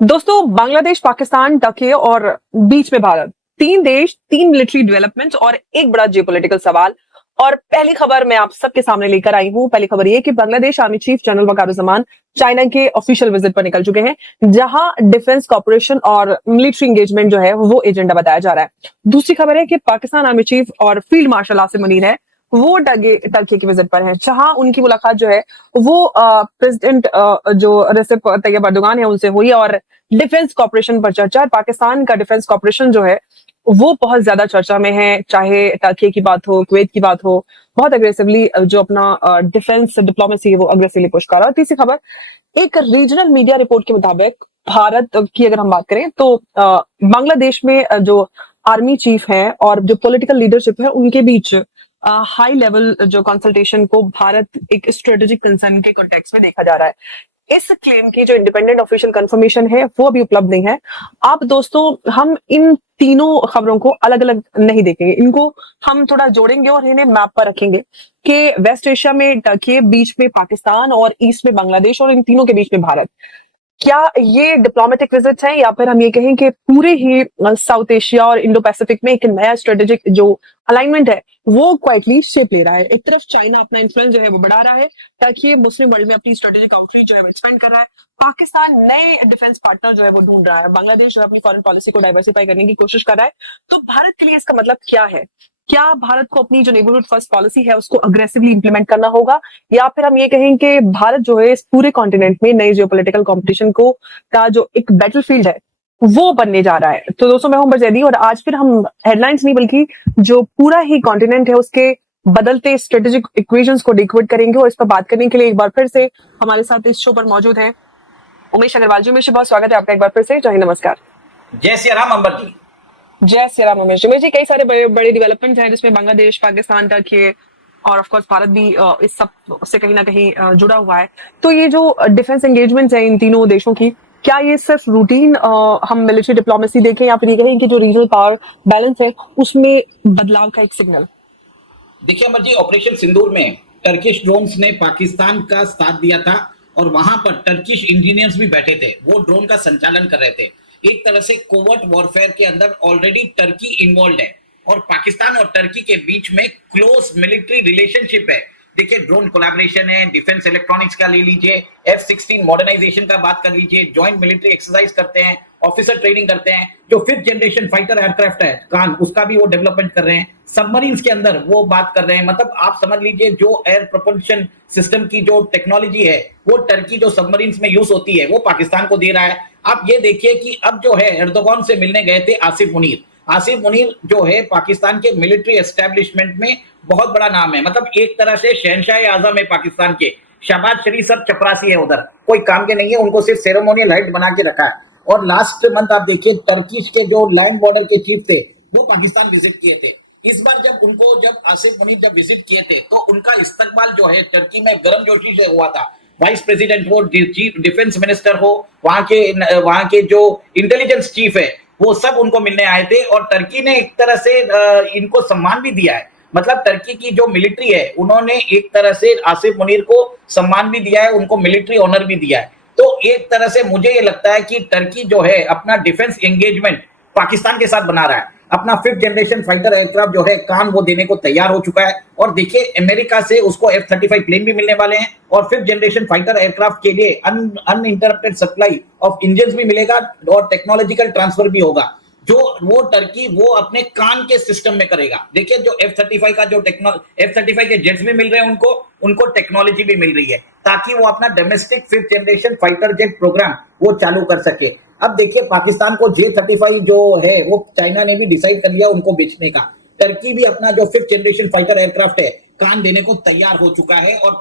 दोस्तों, बांग्लादेश, पाकिस्तान, टर्की और बीच में भारत, तीन देश, तीन मिलिट्री डेवलपमेंट्स और एक बड़ा जियोपॉलिटिकल सवाल। और पहली खबर मैं आप सबके सामने लेकर आई हूं। पहली खबर ये कि Bangladesh army chief general Wakeruzzaman China के ऑफिशियल विजिट पर निकल चुके हैं, जहां डिफेंस कॉर्पोरेशन और मिलिट्री एंगेजमेंट जो है वो एजेंडा बताया जा रहा है। दूसरी खबर है कि पाकिस्तान आर्मी चीफ और फील्ड मार्शल आसिम मुनीर है, वो टर्की की विजिट पर है, जहां उनकी मुलाकात जो है वो प्रेसिडेंट जो रेसिप तैयब अर्दोगान है उनसे हुई और डिफेंस कॉर्पोरेशन पर चर्चा। पाकिस्तान का डिफेंस कॉर्पोरेशन जो है वो बहुत ज्यादा चर्चा में है, चाहे टर्की की बात हो, कुवैत की बात हो, बहुत अग्रेसिवली जो अपना डिफेंस डिप्लोमेसी है वो अग्रेसिवली पुश कर रहा है। तीसरी खबर, एक रीजनल मीडिया रिपोर्ट के मुताबिक भारत की अगर हम बात करें तो बांग्लादेश में जो आर्मी चीफ है और जो पॉलिटिकल लीडरशिप है उनके बीच हाई लेवल जो कंसल्टेशन को भारत एक स्ट्रेटेजिक कंसर्न के कॉन्टेक्स्ट में देखा जा रहा है। इस क्लेम की जो इंडिपेंडेंट ऑफिशियल कंफर्मेशन है वो अभी उपलब्ध नहीं है। आप दोस्तों, हम इन तीनों खबरों को अलग अलग नहीं देखेंगे, इनको हम थोड़ा जोड़ेंगे और इन्हें मैप पर रखेंगे कि वेस्ट एशिया में टर्की, बीच में पाकिस्तान और ईस्ट में बांग्लादेश और इन तीनों के बीच में भारत। क्या ये डिप्लोमेटिक विजिट्स हैं या फिर हम ये कहें कि पूरे ही साउथ एशिया और इंडो पैसिफिक में एक नया स्ट्रेटेजिक जो अलाइनमेंट है वो क्वाइटली शेप ले रहा है। एक तरफ चाइना अपना इन्फ्लुएंस जो है वो बढ़ा रहा है ताकि मुस्लिम वर्ल्ड में अपनी स्ट्रेटेजिक आउटरीच जो है वो एक्सपेंड कर रहा है। पाकिस्तान नए डिफेंस पार्टनर जो है वो ढूंढ रहा है। बांग्लादेश जो है अपनी फॉरेन पॉलिसी को डाइवर्सिफाई करने की कोशिश कर रहा है। तो भारत के लिए इसका मतलब क्या है? क्या भारत को अपनी जो नेबरहुड फर्स्ट पॉलिसी है उसको अग्रेसिवली इंप्लीमेंट करना होगा, या फिर हम ये कहें कि भारत जो है इस पूरे कॉन्टिनेंट में नई जियोपॉलिटिकल कंपटीशन को का जो एक बैटलफील्ड है वो बनने जा रहा है? तो दोस्तों, मैं हूं उमर जैदी और आज फिर हम हेडलाइंस नहीं बल्कि जो पूरा ही कॉन्टिनेंट है उसके बदलते स्ट्रेटेजिक इक्वेशंस को डिकोड करेंगे। और इस पर बात करने के लिए एक बार फिर से हमारे साथ इस शो पर मौजूद है उमेश अग्रवाल जी। उमेश, बहुत स्वागत है आपका एक बार फिर से। जय हिंद, नमस्कार। जय श्री राम अंबर जी। जय श्री राम उमेश जी। उमेश जी, कई सारे बड़े बड़े डेवलपमेंट हैं जिसमें बांग्लादेश, पाकिस्तान, टर्की और ऑफ कोर्स भारत भी इस सब से कहीं ना कहीं जुड़ा हुआ है। तो ये जो डिफेंस एंगेजमेंट्स हैं इन तीनों देशों की, क्या ये सिर्फ रूटीन हम मिलिट्री डिप्लोमेसी देखें या फिर ये कहें कि जो रीजनल पावर बैलेंस है उसमें बदलाव का एक सिग्नल? देखिए अमर जी, ऑपरेशन सिंदूर में टर्किश ड्रोन्स ने पाकिस्तान का साथ दिया था और वहां पर टर्किश इंजीनियर्स भी बैठे थे, वो ड्रोन का संचालन कर रहे थे। एक तरह से कोवर्ट वॉरफेयर के अंदर ऑलरेडी टर्की इन्वॉल्व है और पाकिस्तान और टर्की के बीच में क्लोज मिलिट्री रिलेशनशिप है। देखिए, ड्रोन कोलैबोरेशन है, डिफेंस इलेक्ट्रॉनिक्स का ले लीजिए, F-16 मॉडर्नाइजेशन का बात कर लीजिए, जॉइंट मिलिट्री एक्सरसाइज करते हैं, ऑफिसर ट्रेनिंग करते हैं। जो 5th जनरेशन फाइटर एयरक्राफ्ट है कान, उसका भी वो डेवलपमेंट कर रहे हैं। सबमरीन्स के अंदर वो बात कर रहे हैं। मतलब आप समझ लीजिए, जो एयर प्रोपल्शन सिस्टम की जो टेक्नोलॉजी है वो टर्की जो सबमरीन्स में यूज होती है वो पाकिस्तान को दे रहा है। आप ये देखिए कि अब जो है एर्दोगान से मिलने गए थे आसिफ मुनीर। आसिफ मुनीर जो है पाकिस्तान के मिलिट्री एस्टेब्लिशमेंट में बहुत बड़ा नाम है। मतलब एक तरह से शहनशाह आजम है पाकिस्तान के। शहबाज शरीफ सब चपरासी है, उधर कोई काम के नहीं है, उनको सिर्फ सेरेमोनियल हेड बना के रखा है। और लास्ट मंथ आप देखिए, टर्किश के जो लैंड बॉर्डर के चीफ थे वो पाकिस्तान विजिट किए थे। इस बार जब आसिफ मुनीर जब विजिट किए थे तो उनका इस्तकबाल जो है टर्की में गर्मजोशी से हुआ था। वाइस प्रेसिडेंट हो, चीफ डिफेंस मिनिस्टर हो, वहां के जो इंटेलिजेंस चीफ है वो सब उनको मिलने आए थे और टर्की ने एक तरह से इनको सम्मान भी दिया है। मतलब टर्की की जो मिलिट्री है उन्होंने एक तरह से आसिफ मुनीर को सम्मान भी दिया है, उनको मिलिट्री ऑनर भी दिया है। तो एक तरह से मुझे ये लगता है कि टर्की जो है अपना डिफेंस एंगेजमेंट पाकिस्तान के साथ बना रहा है। अपना 5th जनरेशन फाइटर एयरक्राफ्ट जो है कान, वो देने को तैयार हो चुका है। और देखिए, अमेरिका से उसको F-35 प्लेन भी मिलने वाले हैं और 5th जनरेशन फाइटर एयरक्राफ्ट के लिए अनइंटरप्टेड सप्लाई ऑफ इंजन भी मिलेगा और टेक्नोलॉजिकल ट्रांसफर भी होगा, जो वो टर्की वो अपने कान के सिस्टम में करेगा। देखिए, जो F-35 का जो F-35 के जेट्स भी मिल रहे हैं उनको टेक्नोलॉजी भी मिल रही है ताकि वो अपना domestic 5th generation fighter jet programme वो चालू कर सके। अब देखिए, पाकिस्तान को J-35 जो है वो चाइना ने भी डिसाइड कर लिया उनको बेचने का। टर्की भी अपना जो 5th जनरेशन फाइटर एयरक्राफ्ट है कान देने को तैयार हो चुका है और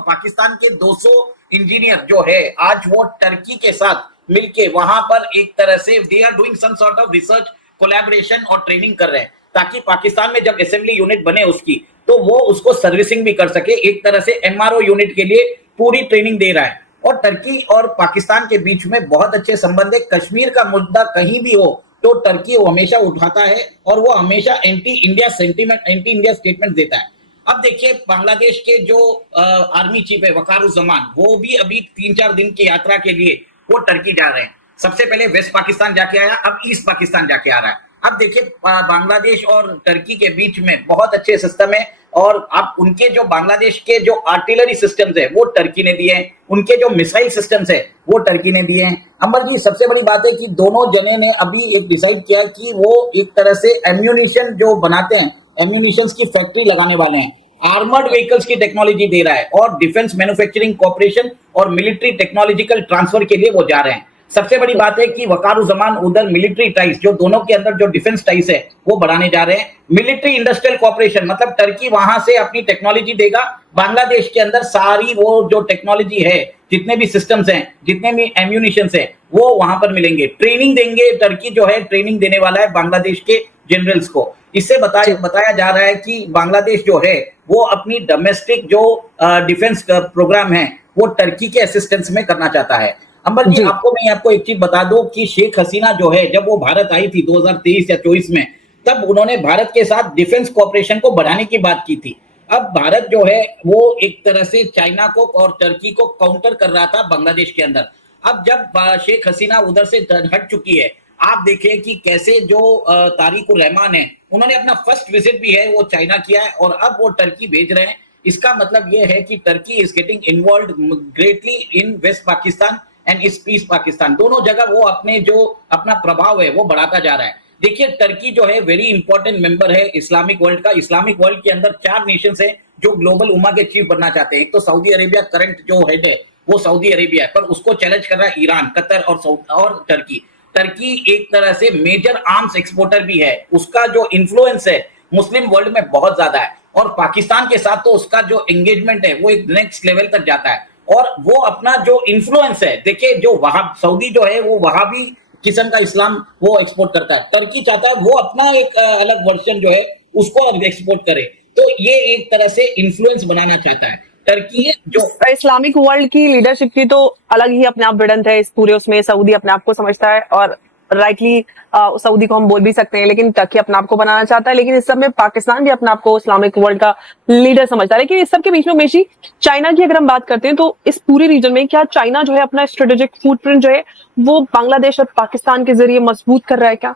पाकिस्तान के 200 इंजीनियर जो है आज वो टर्की के साथ मिलके वहां पर एक तरह से they are doing some sort of research collaboration और ट्रेनिंग कर रहे हैं ताकि पाकिस्तान में जब असेंबली यूनिट बने उसकी तो वो उसको सर्विसिंग भी कर सके। एक तरह से MRO यूनिट के लिए पूरी ट्रेनिंग दे रहा है। और टर्की और पाकिस्तान के बीच में बहुत अच्छे संबंध है। कश्मीर का मुद्दा कहीं भी हो तो टर्की वो हमेशा उठाता है और वो हमेशा anti India sentiment, anti India statement देता है। अब देखिए, बांग्लादेश के जो आर्मी चीफ है वकारुज्जमान, वो भी अभी 3-4 दिन की यात्रा के लिए वो टर्की जा रहे हैं। सबसे पहले वेस्ट पाकिस्तान जाके आया, अब ईस्ट पाकिस्तान जाके आ रहा है। अब देखिए बांग्लादेश और टर्की के बीच में बहुत अच्छे सिस्टम है, और अब उनके जो बांग्लादेश के जो आर्टिलरी सिस्टम्स है वो टर्की ने दिए हैं, उनके जो मिसाइल सिस्टम्स है वो टर्की ने दिए हैं। अंबर जी, सबसे बड़ी बात है कि दोनों जने ने अभी एक डिसाइड किया कि वो एक तरह से एम्यूनिशन जो बनाते हैं, एम्यूनिशन की फैक्ट्री लगाने वाले हैं, आर्मर्ड व्हीकल्स की टेक्नोलॉजी दे रहा है, और डिफेंस मैन्युफैक्चरिंग कॉर्पोरेशन और मिलिट्री टेक्नोलॉजिकल ट्रांसफर के लिए वो जा रहे हैं। सबसे बड़ी बात है कि वकारुज्जमान उधर मिलिट्री टाइज, जो दोनों के अंदर जो डिफेंस टाइज है वो बढ़ाने जा रहे हैं। मिलिट्री इंडस्ट्रियल कॉर्पोरेशन, मतलब टर्की वहां से अपनी टेक्नोलॉजी देगा, बांग्लादेश के अंदर सारी वो जो टेक्नोलॉजी है, जितने भी सिस्टम्स हैं, जितने भी एम्यूनिशंस हैं, वो वहां पर मिलेंगे। ट्रेनिंग देंगे, टर्की जो है ट्रेनिंग देने वाला है बांग्लादेश के जनरल्स को। इससे बताया जा रहा है कि बांग्लादेश जो है वो अपनी डोमेस्टिक जो डिफेंस प्रोग्राम है वो टर्की के असिस्टेंस में करना चाहता है। अंबर जी, आपको एक चीज बता दूं कि शेख हसीना जो है, जब वो भारत आई थी 2023 या 24 में, तब उन्होंने भारत के साथ डिफेंस कॉर्पोरेशन को बढ़ाने की बात की थी। अब भारत जो है वो एक तरह से चाइना को और टर्की को काउंटर कर रहा था बांग्लादेश के अंदर। अब जब शेख हसीना उधर से हट चुकी है, आप देखें कि कैसे जो तारिक उर रहमान है, उन्होंने अपना फर्स्ट विजिट भी है वो चाइना किया है, और अब वो टर्की भेज रहे हैं। इसका मतलब ये है कि Turkey is getting involve greatly in west Pakistan and east Pakistan. दोनों जगह वो अपने जो अपना प्रभाव है वो बढ़ाता जा रहा है। देखिए, टर्की जो है वेरी इंपॉर्टेंट मेंबर है इस्लामिक वर्ल्ड का। इस्लामिक वर्ल्ड के अंदर 4 नेशंस है जो ग्लोबल उम्मा के चीफ बनना चाहते हैं। एक तो सऊदी अरेबिया, करंट जो हेड है वो सऊदी अरेबिया है, पर उसको चैलेंज कर रहा है ईरान, कतर और टर्की। टर्की एक तरह से मेजर आर्म्स एक्सपोर्टर भी है, उसका जो इन्फ्लुएंस है मुस्लिम वर्ल्ड में बहुत ज्यादा है, और पाकिस्तान के साथ तो उसका जो एंगेजमेंट है वो एक नेक्स्ट लेवल तक जाता है। और वो अपना जो इन्फ्लुएंस है, देखिए जो वहां सऊदी जो है वो वहाबी किस्म का इस्लाम वो एक्सपोर्ट करता है, टर्की चाहता है वो अपना एक अलग वर्जन जो है उसको एक्सपोर्ट करे। तो ये एक तरह से इन्फ्लुएंस बनाना चाहता है टर्की। जो इस्लामिक वर्ल्ड की लीडरशिप की तो अलग ही अपने आप भिड़ंत है इस पूरे उसमें। सऊदी अपने आप को समझता है, और राइटली सऊदी को हम बोल भी सकते हैं, लेकिन टर्की अपने आप को बनाना चाहता है। लेकिन इस सब में पाकिस्तान भी अपने आप को इस्लामिक वर्ल्ड का लीडर समझता है। लेकिन इस सब के बीच में उमेशी, चाइना की अगर हम बात करते हैं तो इस पूरे रीजन में क्या चाइना जो है अपना स्ट्रेटेजिक फुटप्रिंट जो है वो बांग्लादेश और पाकिस्तान के जरिए मजबूत कर रहा है क्या?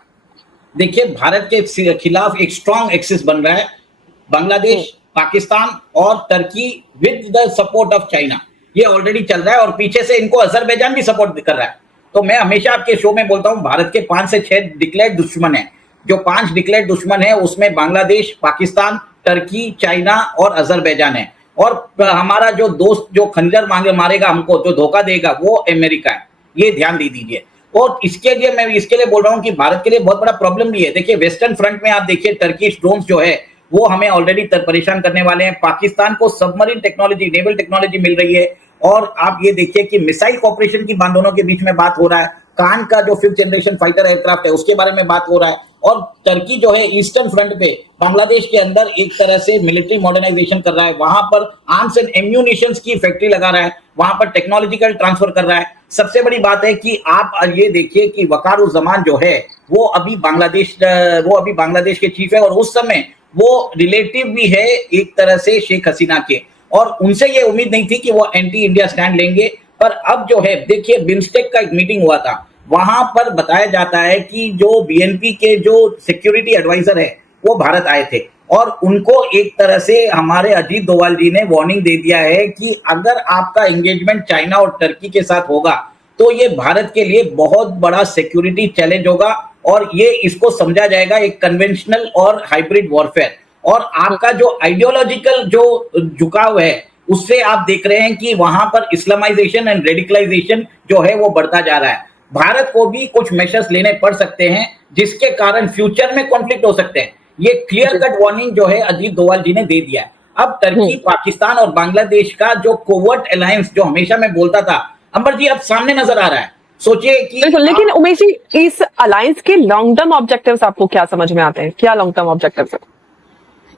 देखिए, भारत के खिलाफ एक स्ट्रॉन्ग एक्सिस बन रहा है बांग्लादेश, पाकिस्तान और Turkey with the support of China. ये ऑलरेडी चल रहा है, और पीछे से इनको अजरबैजान भी सपोर्ट कर रहा है। तो मैं हमेशा आपके शो में बोलता हूं, भारत के 5 से 6 डिक्लेयर्ड दुश्मन हैं। जो 5 डिक्लेयर्ड दुश्मन है उसमें बांग्लादेश, पाकिस्तान, टर्की, चाइना और अजरबैजान है। और हमारा जो दोस्त जो खंजर मारेगा हमको, जो धोखा देगा, वो अमेरिका है। ये ध्यान दे दीजिए। और इसके लिए मैं इसके लिए बोल रहा हूं कि भारत के लिए बहुत बड़ा प्रॉब्लम भी है। देखिए, वेस्टर्न फ्रंट में आप देखिए टर्किश ड्रोन्स जो है वो हमें ऑलरेडी परेशान करने वाले हैं। पाकिस्तान को सबमरीन टेक्नोलॉजी, नेवल टेक्नोलॉजी मिल रही है। और आप ये देखिए कि मिसाइल कॉर्पोरेशन की दोनों के बीच में बात हो रहा है। कान का जो 5th जनरेशन फाइटर एयरक्राफ्ट है उसके बारे में बात हो रहा है। और टर्की जो है ईस्टर्न फ्रंट पे बांग्लादेश के अंदर एक तरह से मिलिट्री मॉडर्नाइजेशन कर रहा है, वहां पर आर्म्स एंड एम्यूनिशंस की फैक्ट्री लगा रहा है, वहां पर टेक्नोलॉजिकल ट्रांसफर कर रहा है। सबसे बड़ी बात है कि आप ये देखिए कि वकारुज्जमान जो है वो अभी बांग्लादेश के चीफ है, और उस समय वो रिलेटिव भी है एक तरह से शेख हसीना के, और उनसे ये उम्मीद नहीं थी कि वो एंटी इंडिया स्टैंड लेंगे। पर अब जो है देखिए, बिम्स्टेक का एक मीटिंग हुआ था, वहां पर बताया जाता है कि जो बीएनपी के जो सिक्योरिटी एडवाइजर है वो भारत आए थे, और उनको एक तरह से हमारे अजीत डोभाल जी ने वार्निंग दे दिया है कि अगर आपका एंगेजमेंट चाइना और टर्की के साथ होगा तो ये भारत के लिए बहुत बड़ा सिक्योरिटी चैलेंज होगा, और ये इसको समझा जाएगा एक कन्वेंशनल और हाइब्रिड वॉरफेयर। और आपका जो आइडियोलॉजिकल जो झुकाव है उससे आप देख रहे हैं कि वहां पर इस्लामाइजेशन एंड रेडिकलाइजेशन जो है वो बढ़ता जा रहा है। भारत को भी कुछ मेजर्स लेने पड़ सकते हैं जिसके कारण फ्यूचर में कॉन्फ्लिक्ट हो सकते हैं। ये क्लियर कट वार्निंग जो है अजीत डोभाल जी ने दे दिया है। अब टर्की, पाकिस्तान और बांग्लादेश का जो कोवर्ट अलायंस जो हमेशा मैं बोलता था, अंबर जी, अब सामने नजर आ रहा है। सोचिए कि लेकिन उमेश जी, इस अलायंस के लॉन्ग टर्म ऑब्जेक्टिव्स आपको क्या समझ में आते हैं? क्या लॉन्ग टर्म ऑब्जेक्टिव्स है?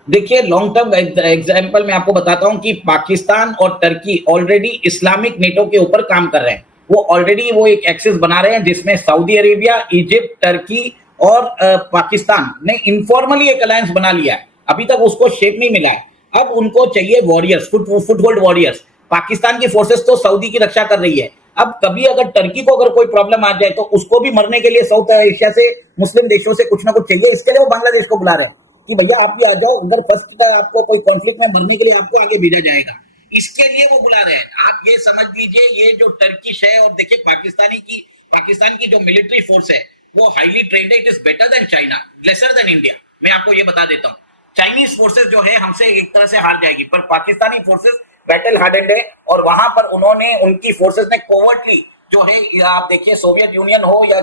देखिए, लॉन्ग टर्म एग्जांपल मैं आपको बताता हूं कि पाकिस्तान और टर्की ऑलरेडी इस्लामिक नेटो के ऊपर काम कर रहे हैं। वो ऑलरेडी वो एक एक्सिस बना रहे हैं जिसमें सऊदी अरेबिया, इजिप्ट, टर्की और पाकिस्तान ने इनफॉर्मली एक अलायंस बना लिया है। अभी तक उसको शेप नहीं मिला है। अब उनको चाहिए वॉरियर्स, फुटहोल्ड वॉरियर्स। पाकिस्तान की फोर्सेस तो सऊदी की रक्षा कर रही है, अब कभी अगर टर्की को अगर कोई प्रॉब्लम आ जाए तो उसको भी मरने के लिए साउथ एशिया से मुस्लिम देशों से कुछ ना कुछ चाहिए, इसके लिए वो बांग्लादेश को बुला रहे हैं कि भैया आप भी आ जाओ, अगर फर्स्ट आपको कोई कॉन्फ्लिक्ट में मरने के लिए आपको आगे भेजा जाएगा, इसके लिए वो बुला रहे हैं। आप ये समझ लीजिए, ये जो टर्किश है, और देखिए पाकिस्तान की जो मिलिट्री फोर्स है वो हाईली ट्रेंड है, it is better than China, lesser than India. मैं आपको ये बता देता हूँ, चाइनीज फोर्सेस जो है हमसे एक तरह से हार जाएगी, पर पाकिस्तानी फोर्सेस बैटल हार्डेंड है, और वहां पर उन्होंने उनकी फोर्सेस ने कोवर्टली जो है, आप देखिए सोवियत यूनियन हो या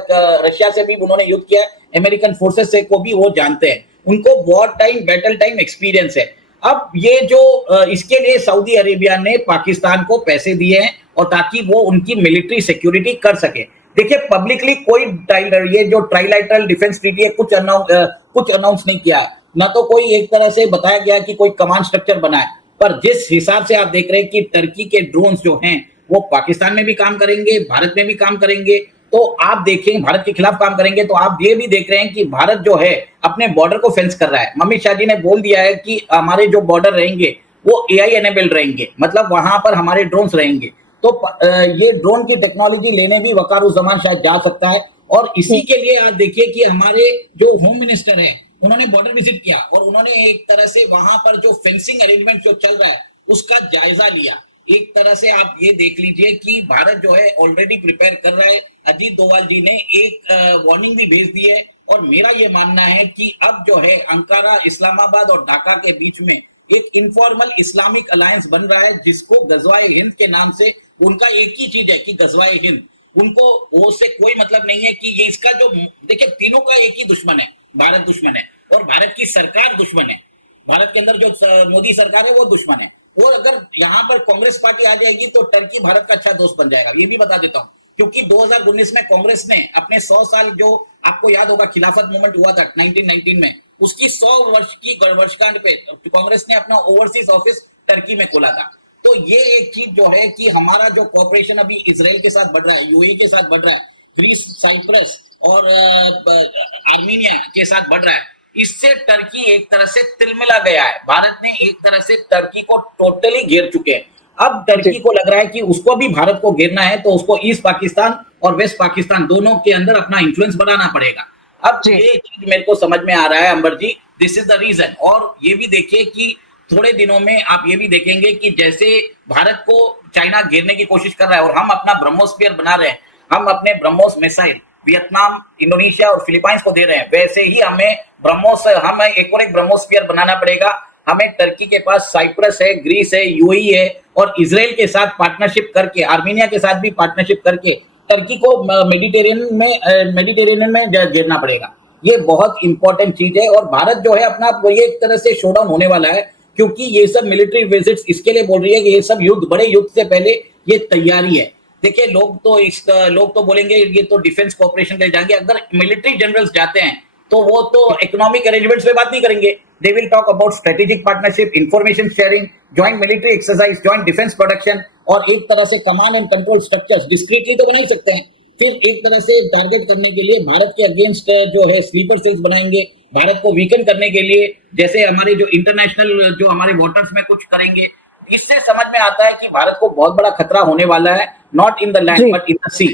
रशिया से भी उन्होंने युद्ध किया, अमेरिकन फोर्सेस से को भी वो जानते हैं, उनको war time battle time experience है। अब ये जो इसके लिए सऊदी अरेबिया ने पाकिस्तान को पैसे दिए हैं, और ताकि वो उनकी मिलिट्री सिक्योरिटी कर सके। देखिए पब्लिकली कोई ये जो ट्राइलैटरल डिफेंस ट्रीटी है कुछ अनाउंस नहीं किया, ना तो कोई एक तरह से बताया गया कि कोई कमांड स्ट्रक्चर बना है, पर जिस हिसाब से आप देख रहे हैं कि टर्की के ड्रोन्स जो हैं वो पाकिस्तान में भी काम करेंगे, भारत में भी काम करेंगे, तो आप देखें भारत के खिलाफ काम करेंगे, तो आप ये भी देख रहे हैं कि भारत जो है अपने बॉर्डर को फेंस कर रहा है। अमित शाह जी ने बोल दिया है कि हमारे जो बॉर्डर रहेंगे वो एआई एनेबल्ड रहेंगे, मतलब वहां पर हमारे ड्रोन्स रहेंगे। तो ये ड्रोन की टेक्नोलॉजी लेने भी वकारुज्जमान शायद जा सकता है, और इसी के लिए आप देखिए कि हमारे जो होम मिनिस्टर है उन्होंने बॉर्डर विजिट किया, और उन्होंने एक तरह से वहां पर जो फेंसिंग अरेंजमेंट जो चल रहा है उसका जायजा लिया। एक तरह से आप ये देख लीजिए कि भारत जो है ऑलरेडी प्रिपेयर कर रहा है। अजीत डोभाल जी ने एक वार्निंग भी भेज दी है, और मेरा ये मानना है कि अब जो है अंकारा, इस्लामाबाद और ढाका के बीच में एक इनफॉर्मल इस्लामिक अलायंस बन रहा है, जिसको गजवाए हिंद के नाम से, उनका एक ही चीज है कि गजवाए हिंद, उनको वो से कोई मतलब नहीं है कि ये इसका जो, देखिए तीनों का एक ही दुश्मन है, भारत दुश्मन है, और भारत की सरकार दुश्मन है, भारत के अंदर जो मोदी सरकार है वो दुश्मन है। और अगर यहाँ पर कांग्रेस पार्टी आ जाएगी तो टर्की भारत का अच्छा दोस्त बन जाएगा, ये भी बता देता हूँ, क्योंकि 2019 में कांग्रेस ने अपने 100 साल, जो आपको याद होगा खिलाफत मूवमेंट हुआ था 1919 में, उसकी 100 वर्ष की वर्षगांठ पे कांग्रेस ने अपना ओवरसीज ऑफिस टर्की में खोला था। तो ये एक चीज जो है कि हमारा जो कॉपरेशन अभी इसराइल के साथ बढ़ रहा है, यूएई के साथ बढ़ रहा है, ग्रीस, साइप्रस और आर्मीनिया के साथ बढ़ रहा है, इससे टर्की एक तरह से तिलमिला गया है। भारत ने एक तरह से टर्की को टोटली घेर चुके हैं। अब टर्की को लग रहा है कि उसको भी भारत को घेरना है, तो उसको ईस्ट पाकिस्तान और वेस्ट पाकिस्तान दोनों के अंदर अपना इन्फ्लुएंस बढ़ाना पड़ेगा। अब ये चीज मेरे को समझ में आ रहा है अंबर जी, दिस इज द रीजन। और ये भी देखिए कि थोड़े दिनों में आप ये भी देखेंगे कि जैसे भारत को चाइना घेरने की कोशिश कर रहा है और हम अपना ब्रह्मोस्फीयर बना रहे हैं, हम अपने ब्रह्मोस मिसाइल वियतनाम, इंडोनेशिया और फिलीपाइंस को दे रहे हैं, वैसे ही हमें एक और एक ब्रह्मोस्फीयर बनाना पड़ेगा। हमें टर्की के पास साइप्रस है, ग्रीस है, यूएई है, और इजराइल के साथ पार्टनरशिप करके, आर्मीनिया के साथ भी पार्टनरशिप करके टर्की को मेडिटेरेनियन में घेरना पड़ेगा। ये बहुत इंपॉर्टेंट चीज है, और भारत जो है अपना ये एक तरह से शोडाउन होने वाला है, क्योंकि ये सब मिलिट्री विजिट्स इसके लिए बोल रही है कि ये सब युद्ध, बड़े युद्ध से पहले ये तैयारी है। देखिए लोग तो बोलेंगे ये तो डिफेंस कोऑपरेशन के लिए जाएंगे, अगर मिलिट्री जनरल्स जाते हैं तो वो तो इकोनॉमिक अरेंजमेंट्स पे बात नहीं करेंगे, they will talk about strategic partnership, information sharing, joint military exercise, joint defence production, और एक तरह से command and control structures discreetly तो बना ही सकते हैं। फिर एक तरह से टारगेट करने के लिए भारत के अगेंस्ट जो है स्लीपर सेल्स बनाएंगे, भारत को वीकन करने के लिए, जैसे हमारे जो इंटरनेशनल जो हमारे वाटर्स में कुछ करेंगे। इससे समझ में आता है कि भारत को बहुत बड़ा खतरा होने वाला है, not in the land but in the C.